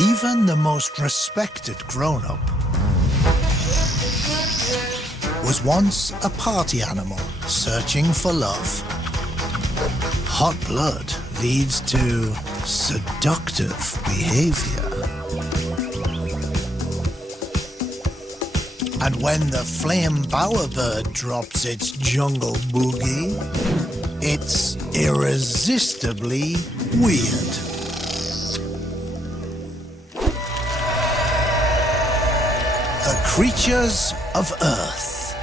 Even the most respected grown-up was once a party animal searching for love. Hot blood leads to seductive behavior. And when the flame bowerbird drops its jungle boogie, it's irresistibly weird. The creatures of Earth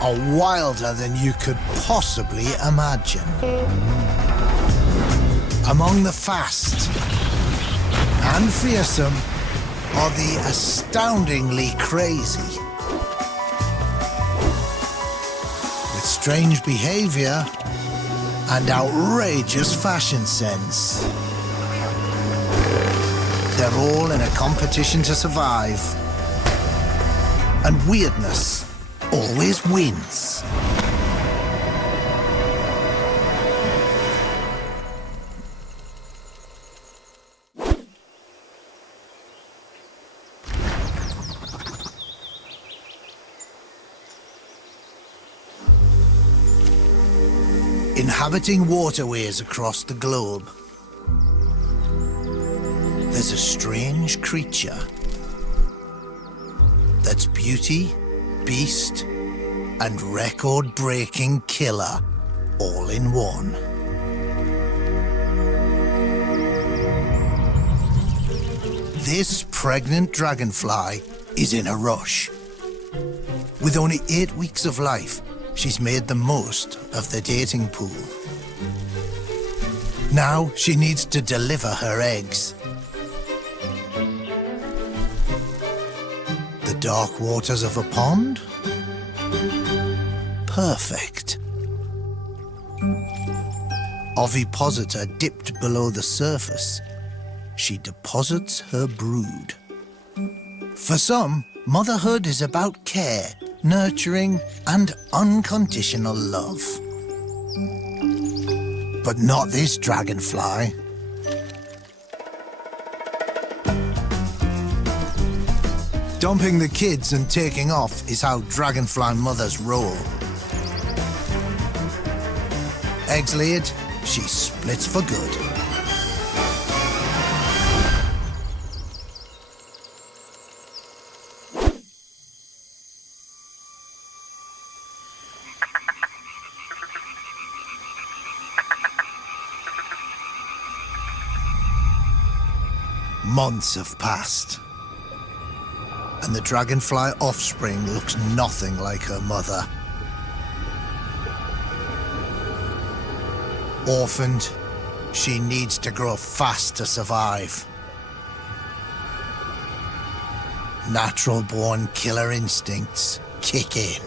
are wilder than you could possibly imagine. Among the fast and fearsome are the astoundingly crazy. With strange behavior and outrageous fashion sense. They're all in a competition to survive. And weirdness always wins. Inhabiting waterways across the globe, there's a strange creature that's beauty, beast, and record-breaking killer all in one. This pregnant dragonfly is in a rush. With only 8 weeks of life, she's made the most of the dating pool. Now she needs to deliver her eggs. The dark waters of a pond? Perfect. Ovipositor dipped below the surface. She deposits her brood. For some, motherhood is about care, nurturing, and unconditional love. But not this dragonfly. Dumping the kids and taking off is how dragonfly mothers roll. Eggs laid, she splits for good. Months have passed, and the dragonfly offspring looks nothing like her mother. Orphaned, she needs to grow fast to survive. Natural-born killer instincts kick in.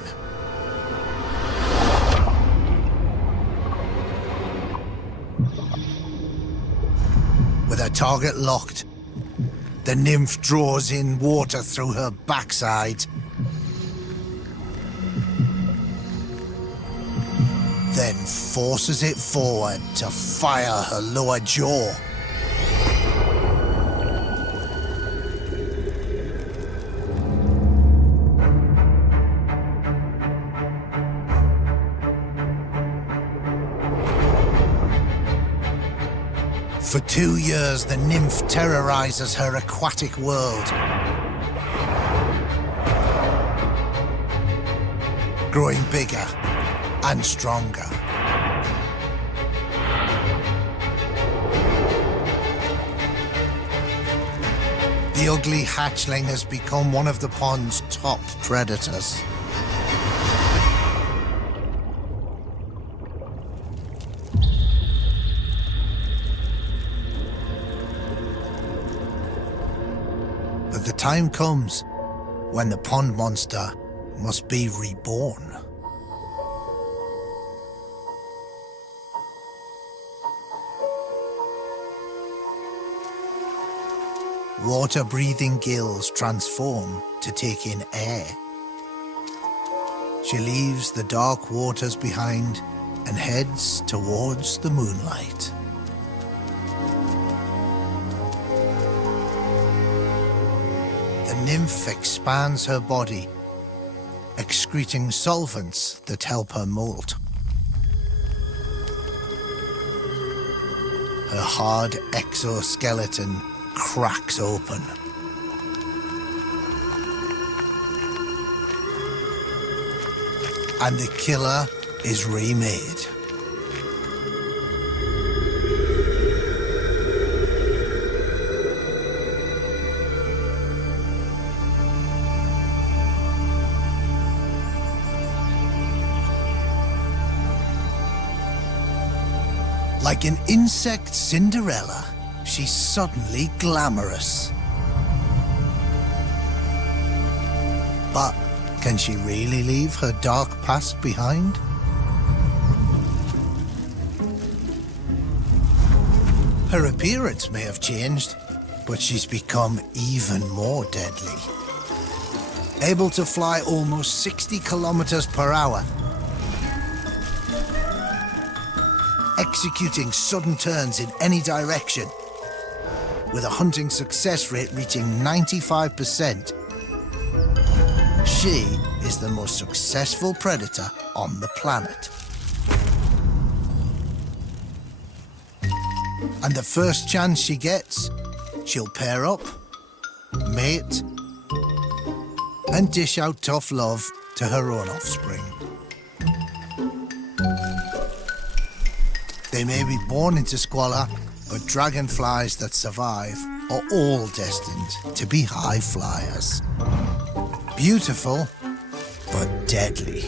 With her target locked, the nymph draws in water through her backside. Then forces it forward to fire her lower jaw. For 2 years, the nymph terrorizes her aquatic world. Growing bigger and stronger. The ugly hatchling has become one of the pond's top predators. But the time comes when the pond monster must be reborn. Water-breathing gills transform to take in air. She leaves the dark waters behind and heads towards the moonlight. nymph expands her body, excreting solvents that help her molt. Her hard exoskeleton cracks open. And the killer is remade. Like an insect Cinderella, she's suddenly glamorous. But can she really leave her dark past behind? Her appearance may have changed, but she's become even more deadly. Able to fly almost 60 kilometers per hour, executing sudden turns in any direction, with a hunting success rate reaching 95%. She is the most successful predator on the planet. And the first chance she gets, she'll pair up, mate, and dish out tough love to her own offspring. They may be born into squalor, but dragonflies that survive are all destined to be high flyers. Beautiful, but deadly.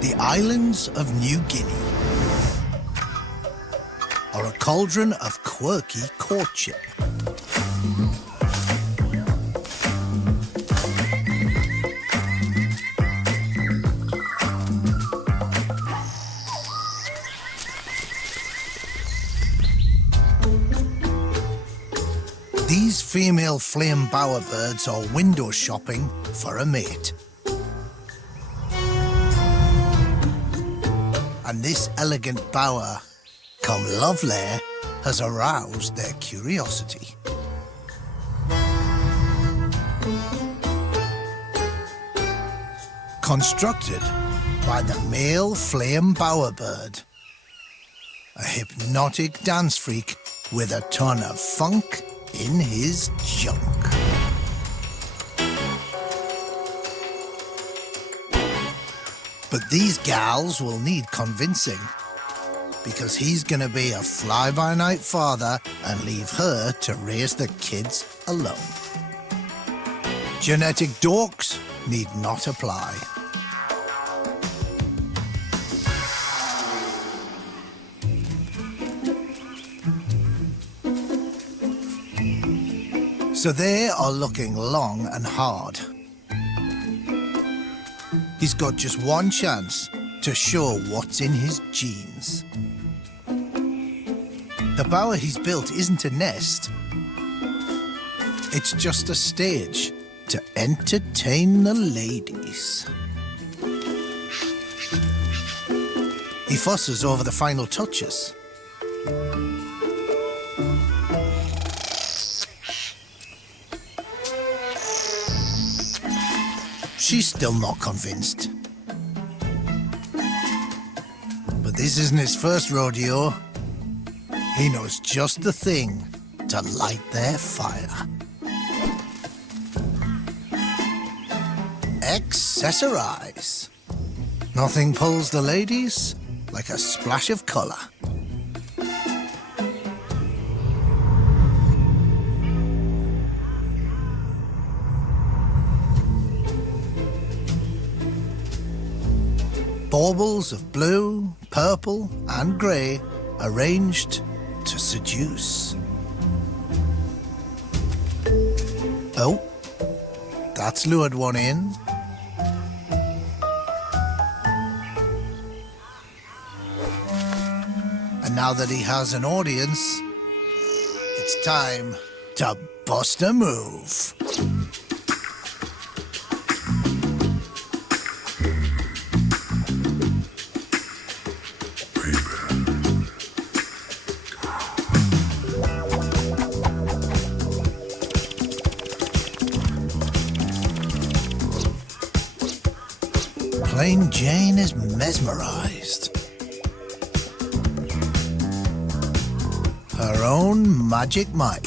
The islands of New Guinea are a cauldron of quirky courtship. These female flame bowerbirds are window shopping for a mate. And this elegant bower, come lovely, has aroused their curiosity. Constructed by the male flame bowerbird, a hypnotic dance freak with a ton of funk in his junk. But these gals will need convincing, because he's gonna be a fly-by-night father and leave her to raise the kids alone. Genetic dorks need not apply. So they are looking long and hard. He's got just one chance to show what's in his genes. The bower he's built isn't a nest. It's just a stage to entertain the ladies. He fusses over the final touches. She's still not convinced. But this isn't his first rodeo. He knows just the thing to light their fire. Accessorize. Nothing pulls the ladies like a splash of color. Baubles of blue, purple, and grey arranged to seduce. Oh, that's lured one in. And now that he has an audience, it's time to bust a move. Plain Jane is mesmerized. Her own Magic Mike.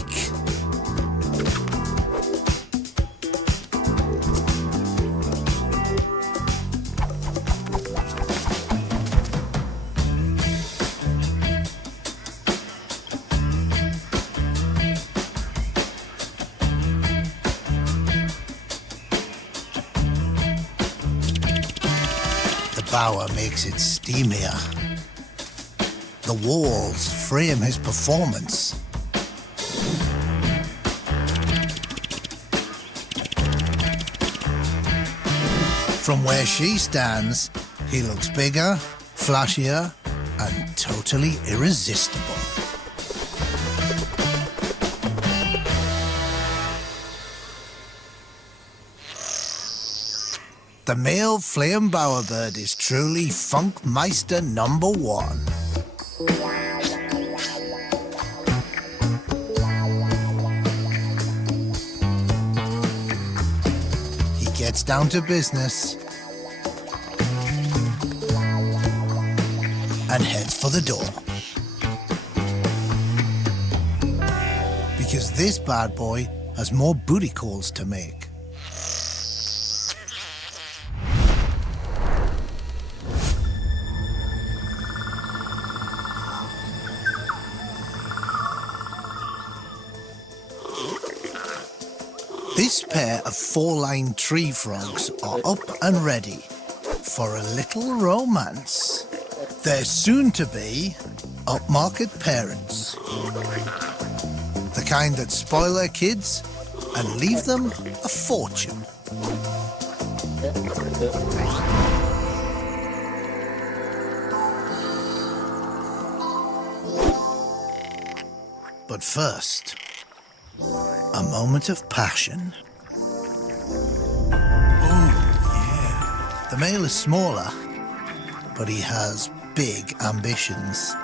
Bower makes it steamier. The walls frame his performance. From where she stands, he looks bigger, flashier, and totally irresistible. The male flame bowerbird is truly Funkmeister #1. He gets down to business and heads for the door. Because this bad boy has more booty calls to make. This pair of four-line tree frogs are up and ready for a little romance. They're soon-to-be upmarket parents. The kind that spoil their kids and leave them a fortune. But first, a moment of passion. Oh, yeah. The male is smaller, but he has big ambitions.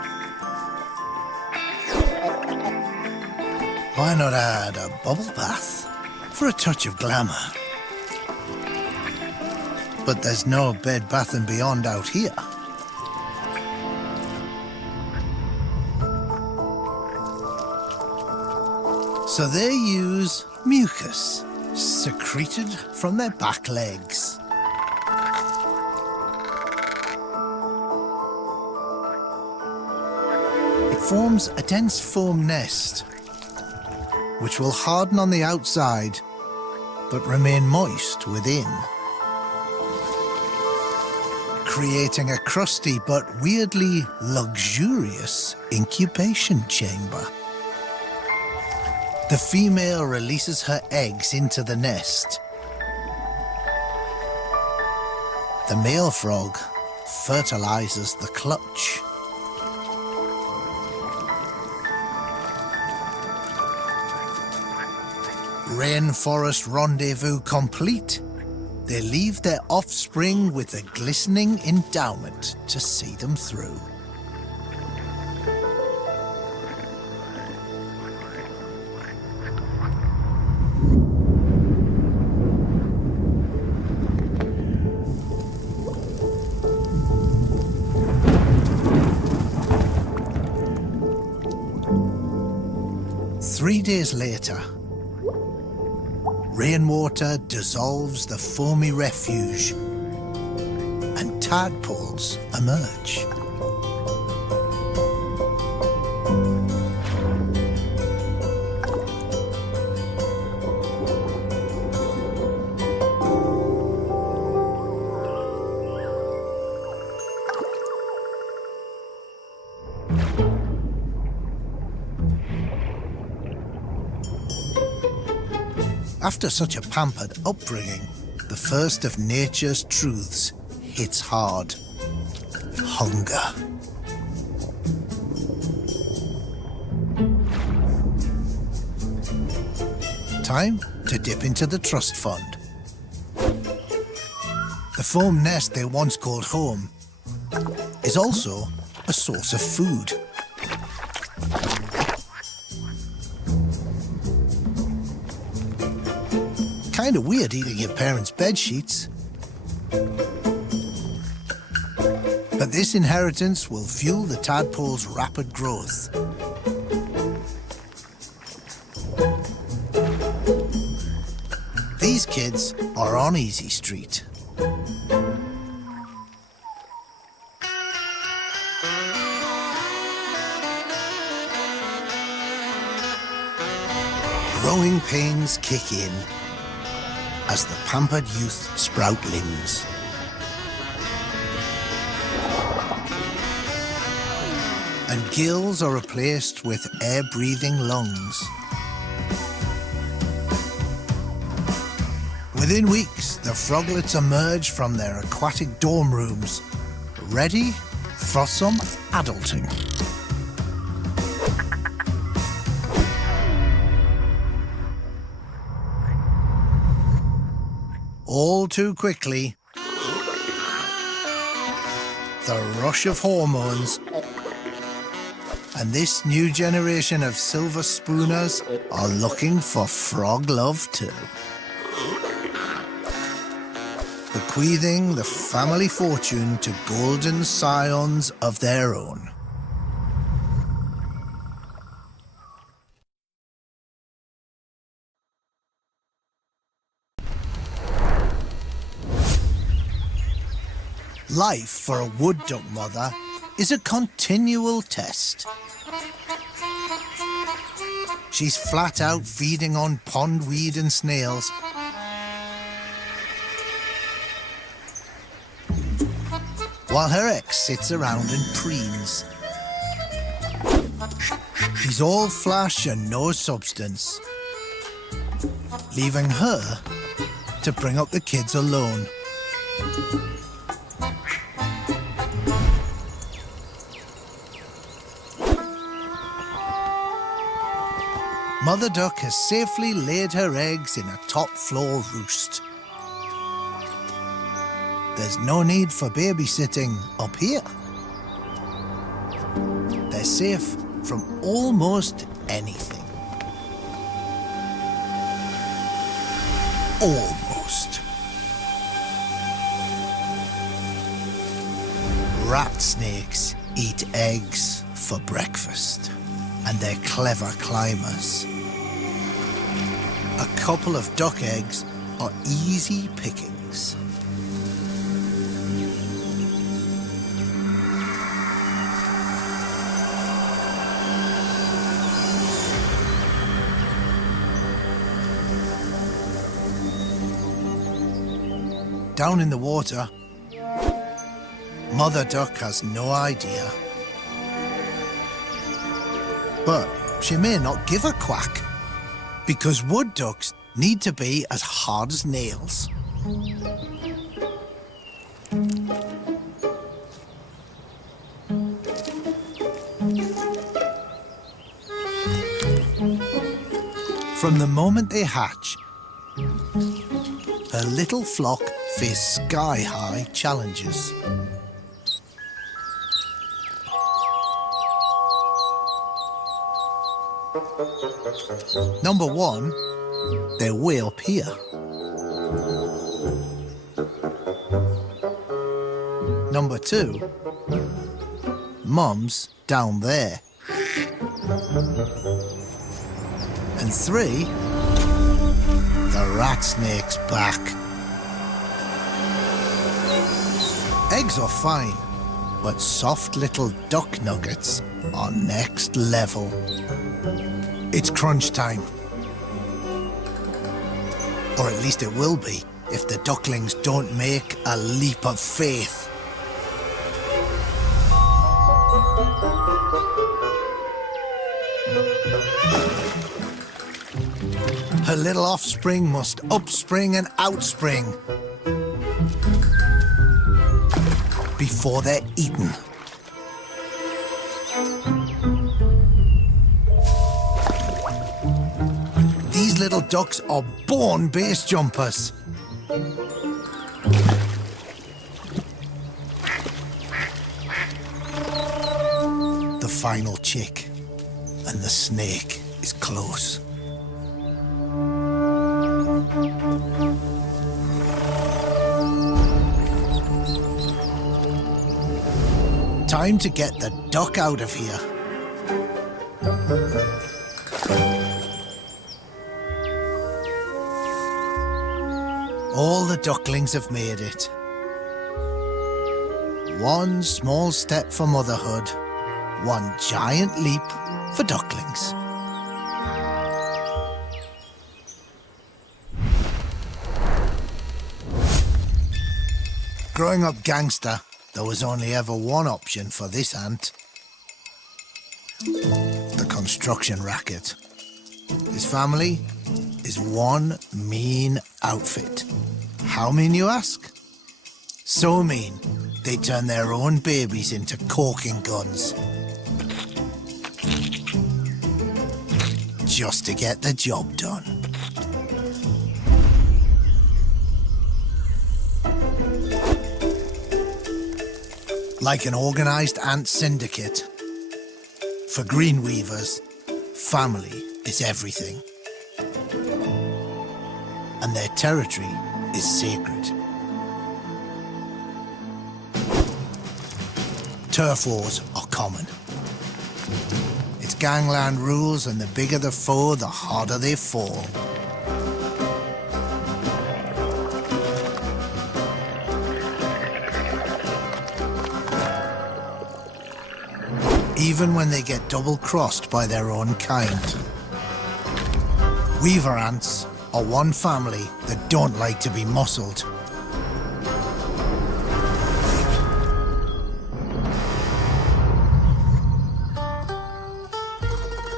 Why not add a bubble bath for a touch of glamour? But there's no Bed Bath & Beyond out here. So they use mucus secreted from their back legs. It forms a dense foam nest, which will harden on the outside, but remain moist within, creating a crusty but weirdly luxurious incubation chamber. The female releases her eggs into the nest. The male frog fertilizes the clutch. Rainforest rendezvous complete, they leave their offspring with a glistening endowment to see them through. Three days later, rainwater dissolves the foamy refuge and tadpoles emerge. After such a pampered upbringing, the first of nature's truths hits hard. Hunger. Time to dip into the trust fund. The foam nest they once called home is also a source of food. Kind of weird eating your parents' bed sheets. But this inheritance will fuel the tadpole's rapid growth. These kids are on Easy Street. Growing pains kick in as the pampered youth sprout limbs. And gills are replaced with air-breathing lungs. Within weeks, the froglets emerge from their aquatic dorm rooms, ready for some adulting. All too quickly, the rush of hormones and this new generation of silver spooners are looking for frog love too. Bequeathing the family fortune to golden scions of their own. Life for a wood duck mother is a continual test. She's flat out feeding on pondweed and snails, while her ex sits around and preens. He's all flash and no substance, leaving her to bring up the kids alone. Mother Duck has safely laid her eggs in a top-floor roost. There's no need for babysitting up here. They're safe from almost anything. Almost. Rat snakes eat eggs for breakfast, and they're clever climbers. A couple of duck eggs are easy pickings. Down in the water, Mother Duck has no idea. But she may not give a quack, because wood ducks need to be as hard as nails. From the moment they hatch, her little flock face sky-high challenges. Number one, they're way up here. Number two, Mum's down there. And three, the rat snake's back. Eggs are fine, but soft little duck nuggets are next level. It's crunch time. Or at least it will be if the ducklings don't make a leap of faith. Her little offspring must upspring and outspring before they're eaten. These little ducks are born base jumpers. The final chick, and the snake is close. Time to get the duck out of here. All the ducklings have made it. One small step for motherhood, one giant leap for ducklings. Growing up gangster, there was only ever one option for this ant. The construction racket. His family is one mean outfit. How mean, you ask? So mean, they turn their own babies into corking guns. Just to get the job done. Like an organised ant syndicate, for Greenweavers, family is everything. And their territory is sacred. Turf wars are common. It's gangland rules, and the bigger the foe, the harder they fall. Even when they get double-crossed by their own kind. Weaver ants are one family that don't like to be muscled.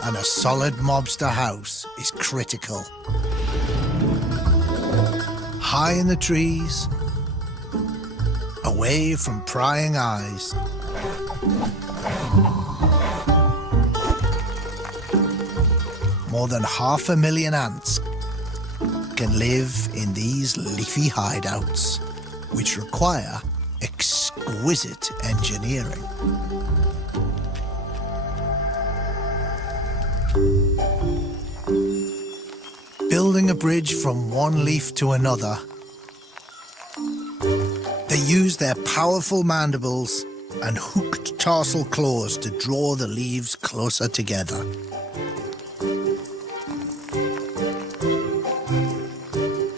And a solid mobster house is critical. High in the trees, away from prying eyes. More than 500,000 ants can live in these leafy hideouts, which require exquisite engineering. Building a bridge from one leaf to another, they use their powerful mandibles and hooked tarsal claws to draw the leaves closer together.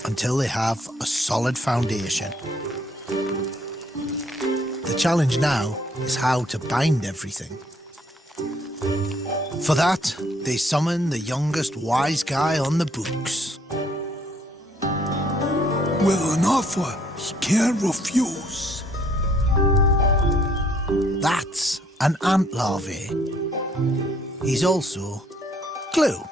Until they have a solid foundation. The challenge now is how to bind everything. For that, they summon the youngest wise guy on the books. With an offer he can't refuse. That's an ant larvae. He's also glue.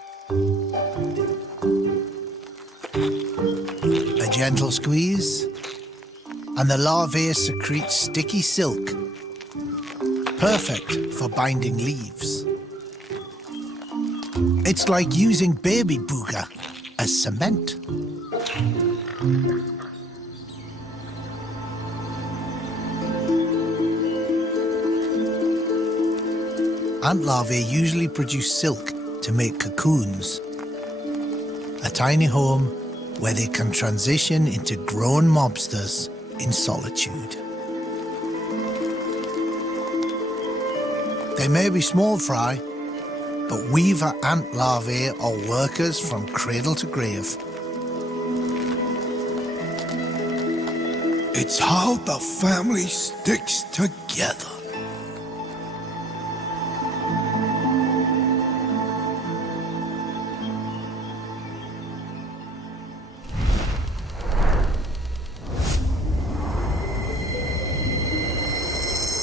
A gentle squeeze, and the larvae secrete sticky silk, perfect for binding leaves. It's like using baby booger as cement. Ant larvae usually produce silk to make cocoons, a tiny home where they can transition into grown mobsters in solitude. They may be small fry, but weaver ant larvae are workers from cradle to grave. It's how the family sticks together.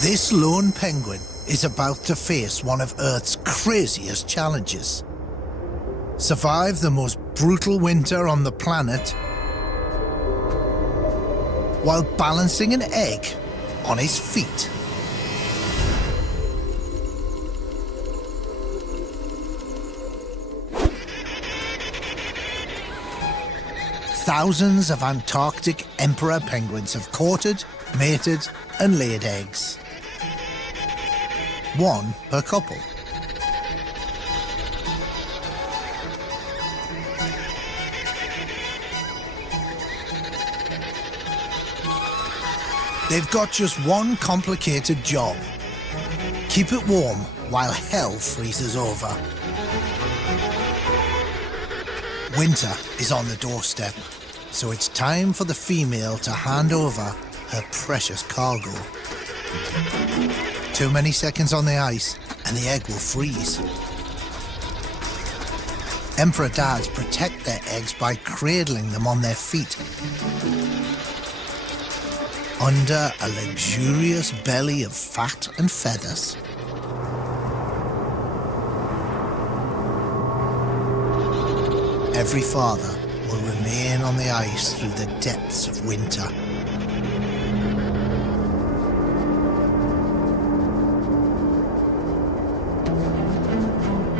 This lone penguin is about to face one of Earth's craziest challenges. Survive the most brutal winter on the planet while balancing an egg on his feet. Thousands of Antarctic emperor penguins have courted, mated, and laid eggs. One per couple. They've got just one complicated job: Keep it warm while hell freezes over. Winter is on the doorstep, so it's time for the female to hand over her precious cargo. Too many seconds on the ice and the egg will freeze. Emperor dads protect their eggs by cradling them on their feet under a luxurious belly of fat and feathers. Every father will remain on the ice through the depths of winter.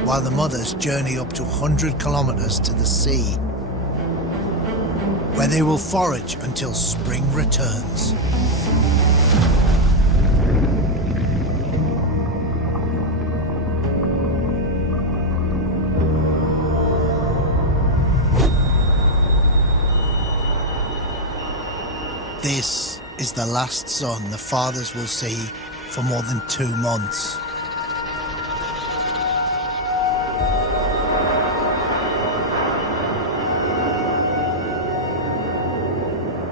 While the mothers journey up to 100 kilometers to the sea, where they will forage until spring returns. This is the last son the fathers will see for more than 2 months.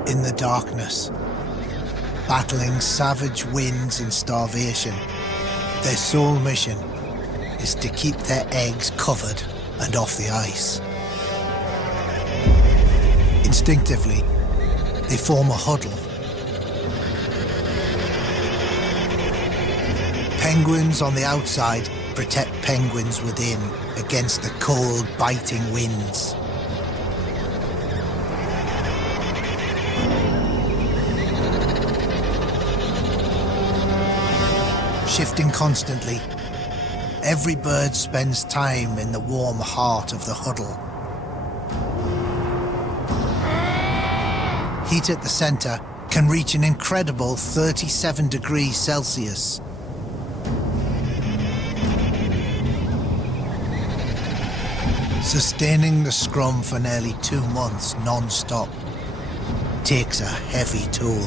In the darkness, battling savage winds and starvation, their sole mission is to keep their eggs covered and off the ice. Instinctively, they form a huddle. Penguins on the outside protect penguins within against the cold, biting winds. Shifting constantly, every bird spends time in the warm heart of the huddle. Heat at the center can reach an incredible 37 degrees Celsius. Sustaining the scrum for nearly 2 months non-stop takes a heavy toll.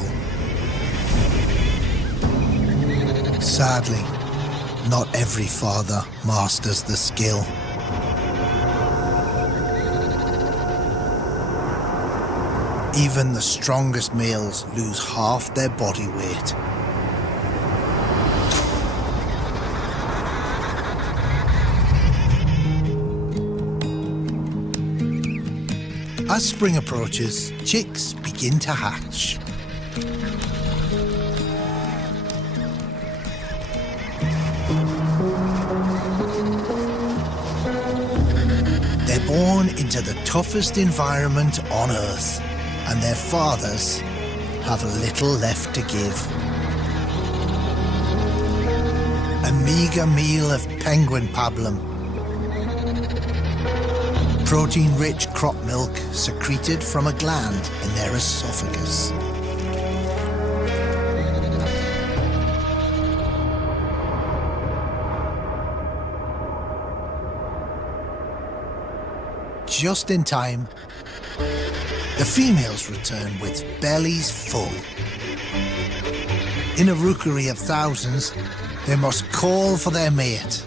Sadly, not every father masters the skill. Even the strongest males lose half their body weight. As spring approaches, chicks begin to hatch. They're born into the toughest environment on Earth, and their fathers have little left to give. A meager meal of penguin pablum, protein-rich crop milk secreted from a gland in their esophagus. Just in time, the females return with bellies full. In a rookery of thousands, they must call for their mate.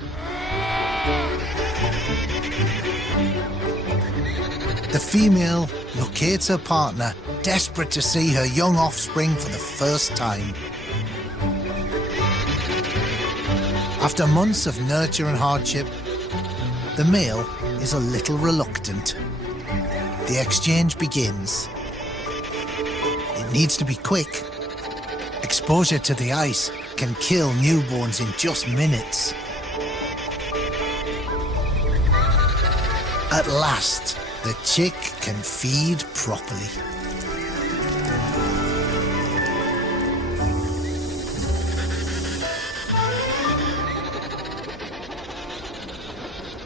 The female locates her partner, desperate to see her young offspring for the first time. After months of nurture and hardship, the male is a little reluctant. The exchange begins. It needs to be quick. Exposure to the ice can kill newborns in just minutes. At last, the chick can feed properly.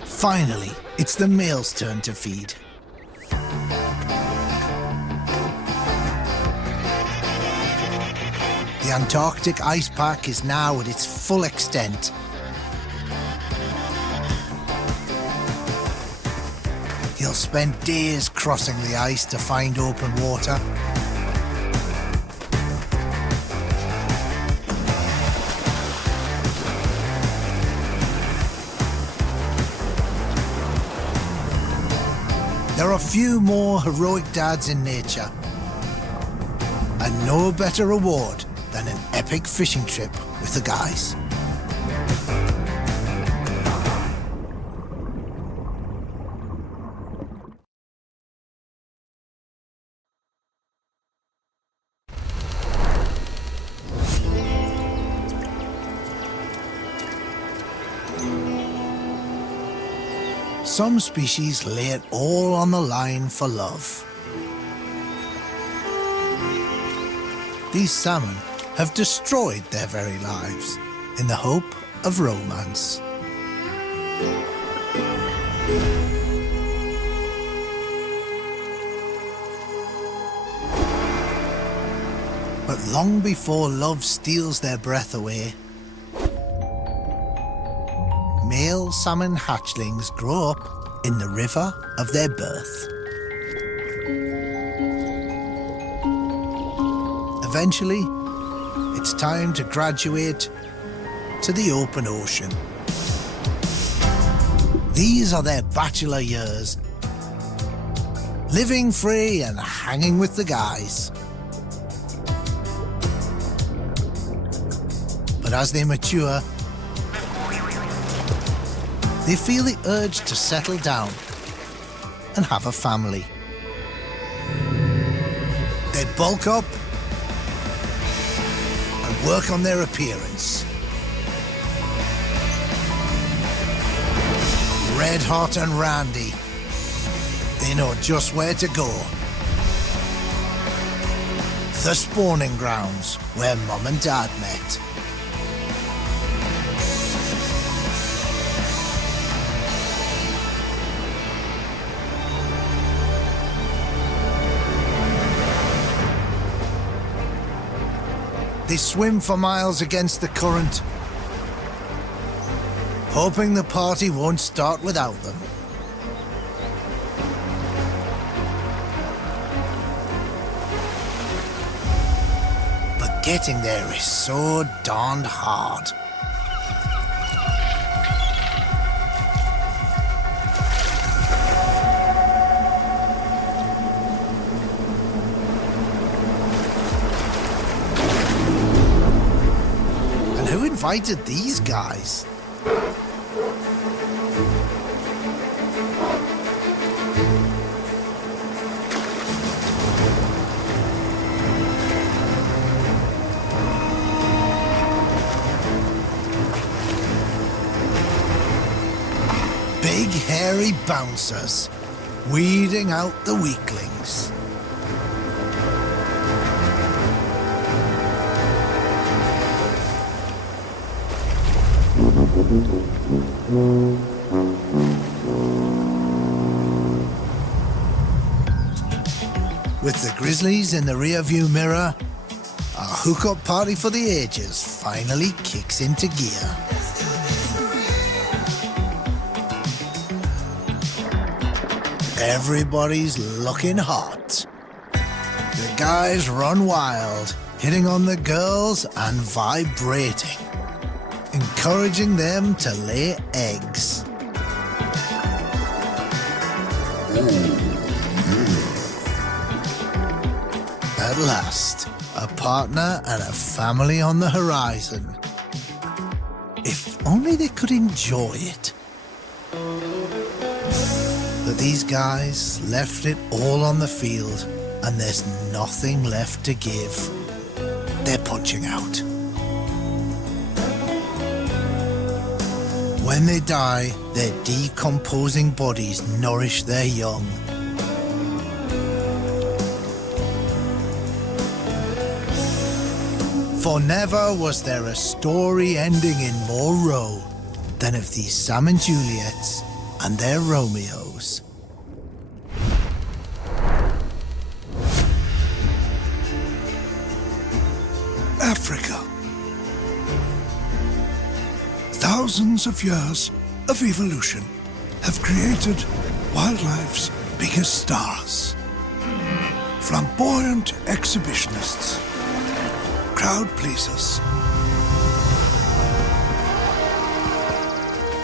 Finally, it's the male's turn to feed. The Antarctic ice pack is now at its full extent. He'll spend days crossing the ice to find open water. There are few more heroic dads in nature, and no better reward than an epic fishing trip with the guys. Some species lay it all on the line for love. These salmon have destroyed their very lives in the hope of romance. But long before love steals their breath away, male salmon hatchlings grow up in the river of their birth. Eventually, it's time to graduate to the open ocean. These are their bachelor years, living free and hanging with the guys. But as they mature, they feel the urge to settle down and have a family. They bulk up and work on their appearance. Red hot and randy, they know just where to go. The spawning grounds where Mum and Dad met. They swim for miles against the current, hoping the party won't start without them. But getting there is so darned hard. Who invited these guys? Big hairy bouncers, weeding out the weaklings. With the grizzlies in the rearview mirror, our hookup party for the ages finally kicks into gear. Everybody's looking hot. The guys run wild, hitting on the girls and vibrating, encouraging them to lay eggs. At last, a partner and a family on the horizon. If only they could enjoy it. But these guys left it all on the field, and there's nothing left to give. They're punching out. When they die, their decomposing bodies nourish their young. For never was there a story ending in more woe than of these Sam and Juliets and their Romeos. Africa. Thousands of years of evolution have created wildlife's biggest stars. Flamboyant exhibitionists, crowd pleasers,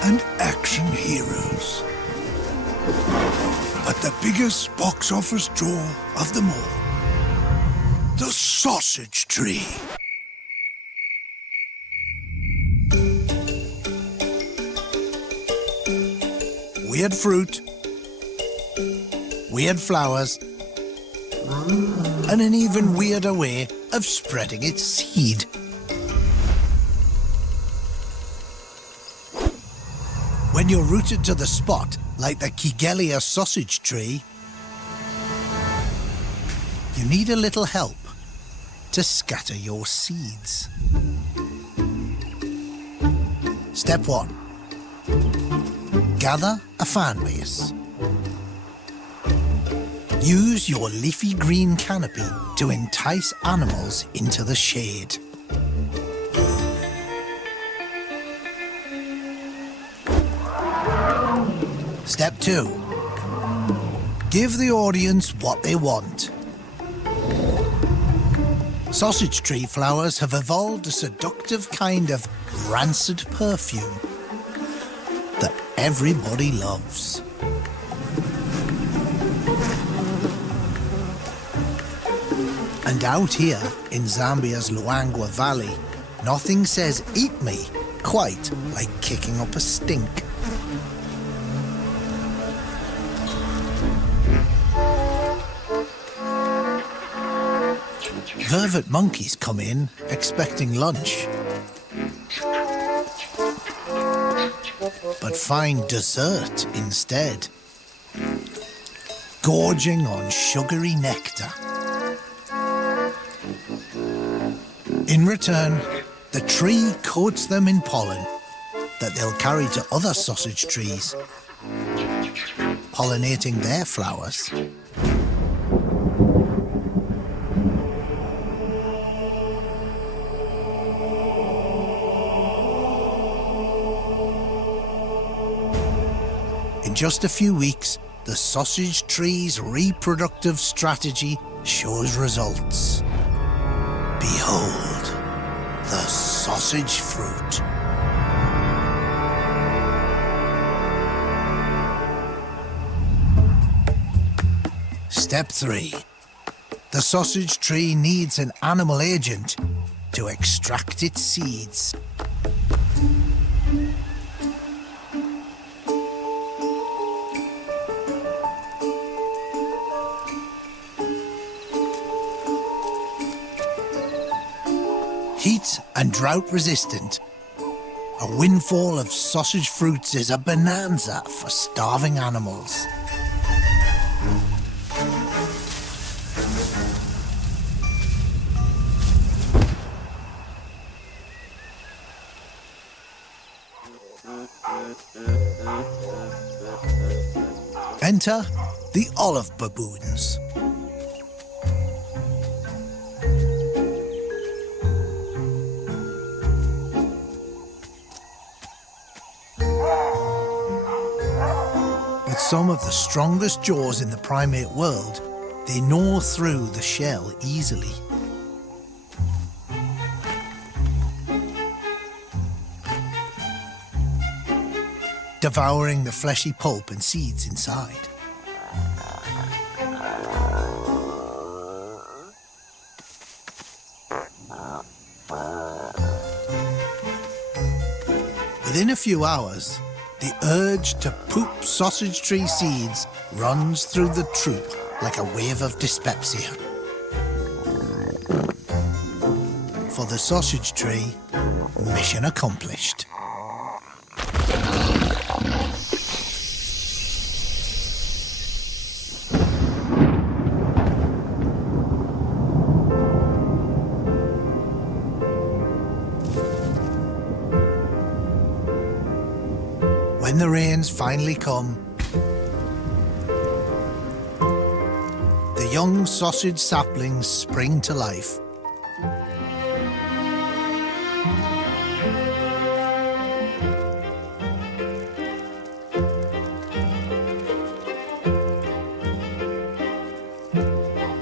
and action heroes. But the biggest box office draw of them all, the sausage tree. Weird fruit, weird flowers, and an even weirder way of spreading its seed. When you're rooted to the spot, like the Kigelia sausage tree, you need a little help to scatter your seeds. Step 1. Gather a fan base. Use your leafy green canopy to entice animals into the shade. Step 2. Give the audience what they want. Sausage tree flowers have evolved a seductive kind of rancid perfume that everybody loves. And out here in Zambia's Luangwa Valley, nothing says eat me quite like kicking up a stink. Vervet monkeys come in expecting lunch, but find dessert instead, gorging on sugary nectar. In return, the tree coats them in pollen that they'll carry to other sausage trees, pollinating their flowers. In just a few weeks, the sausage tree's reproductive strategy shows results. Behold, the sausage fruit. Step 3. The sausage tree needs an animal agent to extract its seeds. Heat and drought resistant, a windfall of sausage fruits is a bonanza for starving animals. Enter the olive baboons. With some of the strongest jaws in the primate world, they gnaw through the shell easily. Devouring the fleshy pulp and seeds inside. Within a few hours, the urge to poop sausage tree seeds runs through the troop like a wave of dyspepsia. For the sausage tree, mission accomplished. When the rains finally come, the young sausage saplings spring to life.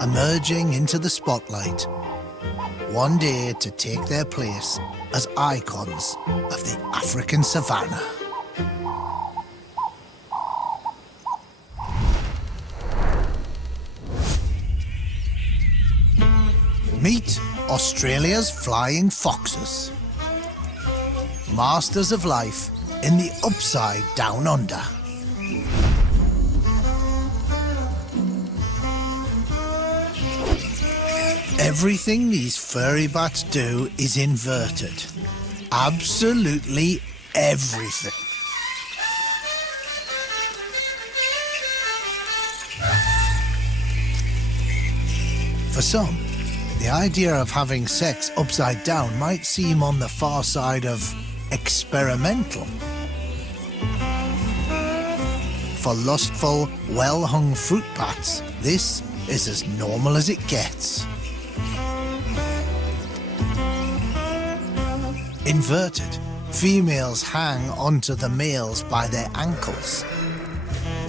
Emerging into the spotlight, one day to take their place as icons of the African savannah. Meet Australia's flying foxes, masters of life in the upside down under. Everything these furry bats do is inverted. Absolutely everything. For some, the idea of having sex upside down might seem on the far side of experimental. For lustful, well-hung fruit bats, this is as normal as it gets. Inverted, females hang onto the males by their ankles,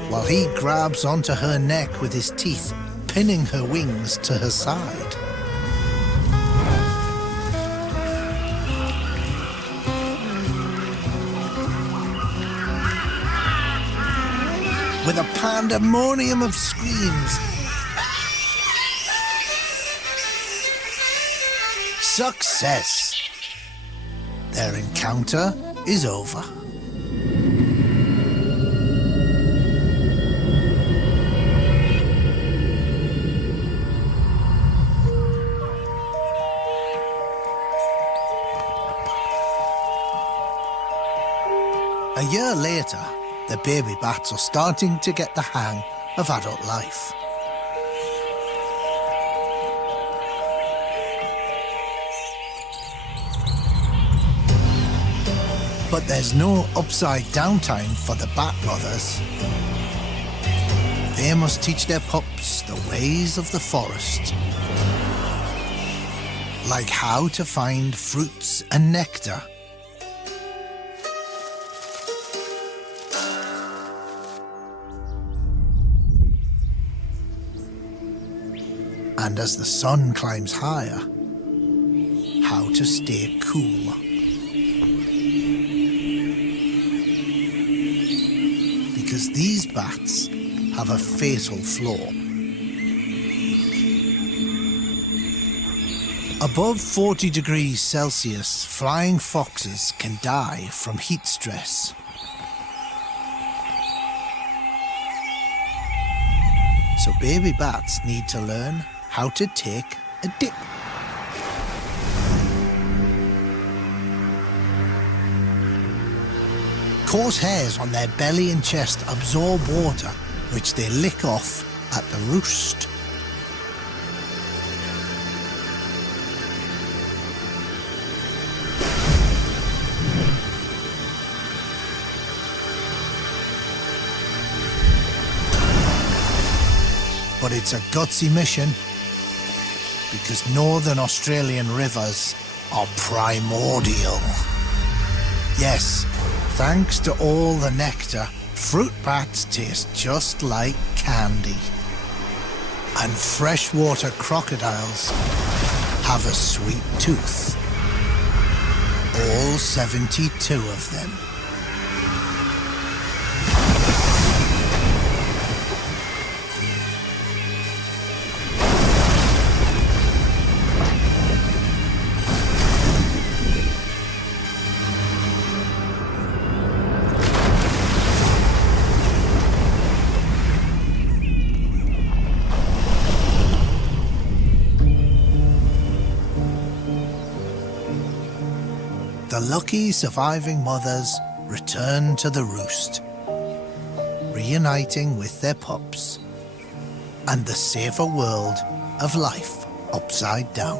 while he grabs onto her neck with his teeth, pinning her wings to her side. With a pandemonium of screams, success! Their encounter is over. A year later, the baby bats are starting to get the hang of adult life. But there's no upside down time for the Bat Brothers. They must teach their pups the ways of the forest, like how to find fruits and nectar, and as the sun climbs higher, how to stay cool. Because these bats have a fatal flaw. Above 40 degrees Celsius, flying foxes can die from heat stress. So baby bats need to learn how to take a dip. Coarse hairs on their belly and chest absorb water, which they lick off at the roost. But it's a gutsy mission, because northern Australian rivers are primordial. Yes, thanks to all the nectar, fruit bats taste just like candy. And freshwater crocodiles have a sweet tooth. All 72 of them. The lucky surviving mothers return to the roost, reuniting with their pups and the safer world of life upside down.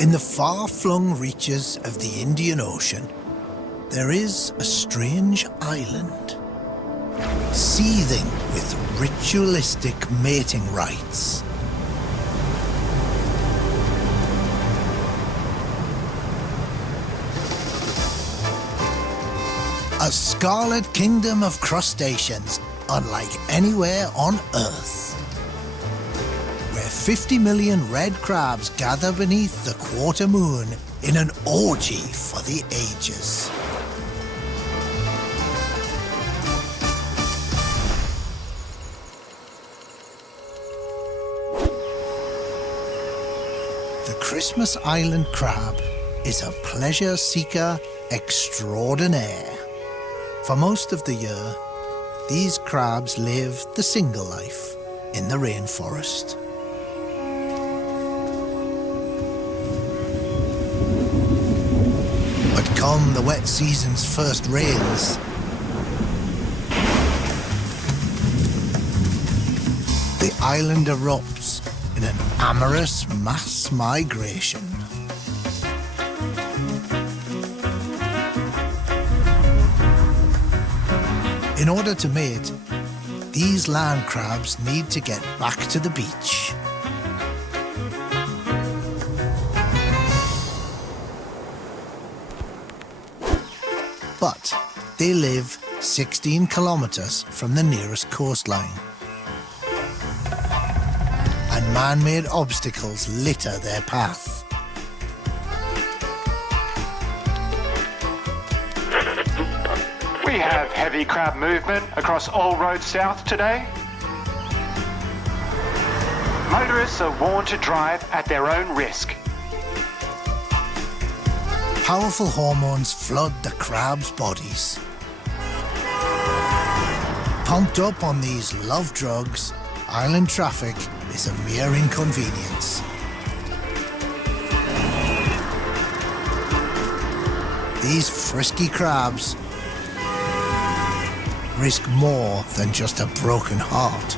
In the far-flung reaches of the Indian Ocean, there is a strange island, seething with ritualistic mating rites. A scarlet kingdom of crustaceans, unlike anywhere on Earth, where 50 million red crabs gather beneath the quarter moon in an orgy for the ages. The Christmas Island crab is a pleasure seeker extraordinaire. For most of the year, these crabs live the single life in the rainforest. But come the wet season's first rains, the island erupts in an amorous mass migration. In order to mate, these land crabs need to get back to the beach. But they live 16 kilometers from the nearest coastline. And man-made obstacles litter their path. We have heavy crab movement across all roads south today. Motorists are warned to drive at their own risk. Powerful hormones flood the crabs' bodies. Pumped up on these love drugs, island traffic is a mere inconvenience. These frisky crabs risk more than just a broken heart.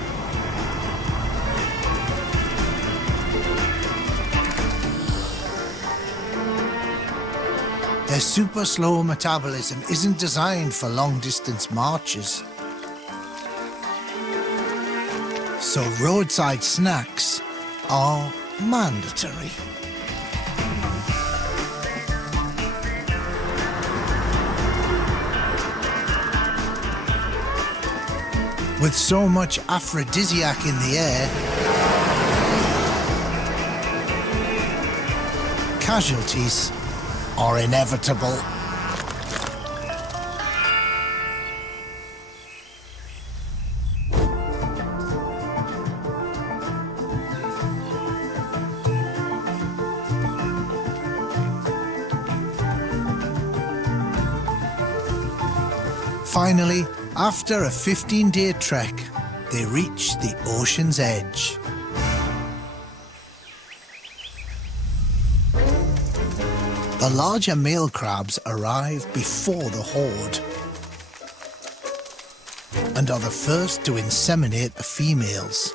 Their super slow metabolism isn't designed for long-distance marches. So roadside snacks are mandatory. With so much aphrodisiac in the air, casualties are inevitable. Finally, after a 15-day trek, they reach the ocean's edge. The larger male crabs arrive before the horde and are the first to inseminate the females.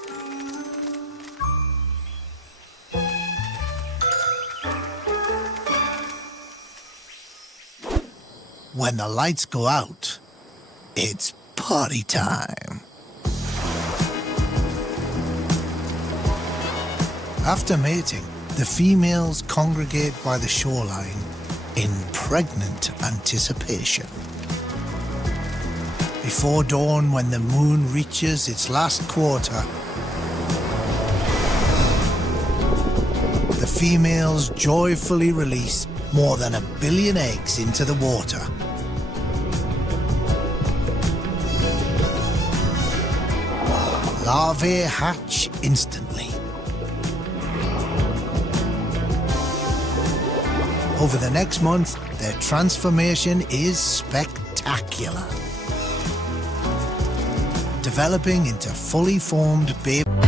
When the lights go out, it's party time. After mating, the females congregate by the shoreline in pregnant anticipation. Before dawn, when the moon reaches its last quarter, the females joyfully release more than 1 billion eggs into the water. Larvae hatch instantly. Over the next month, their transformation is spectacular, developing into fully formed babies.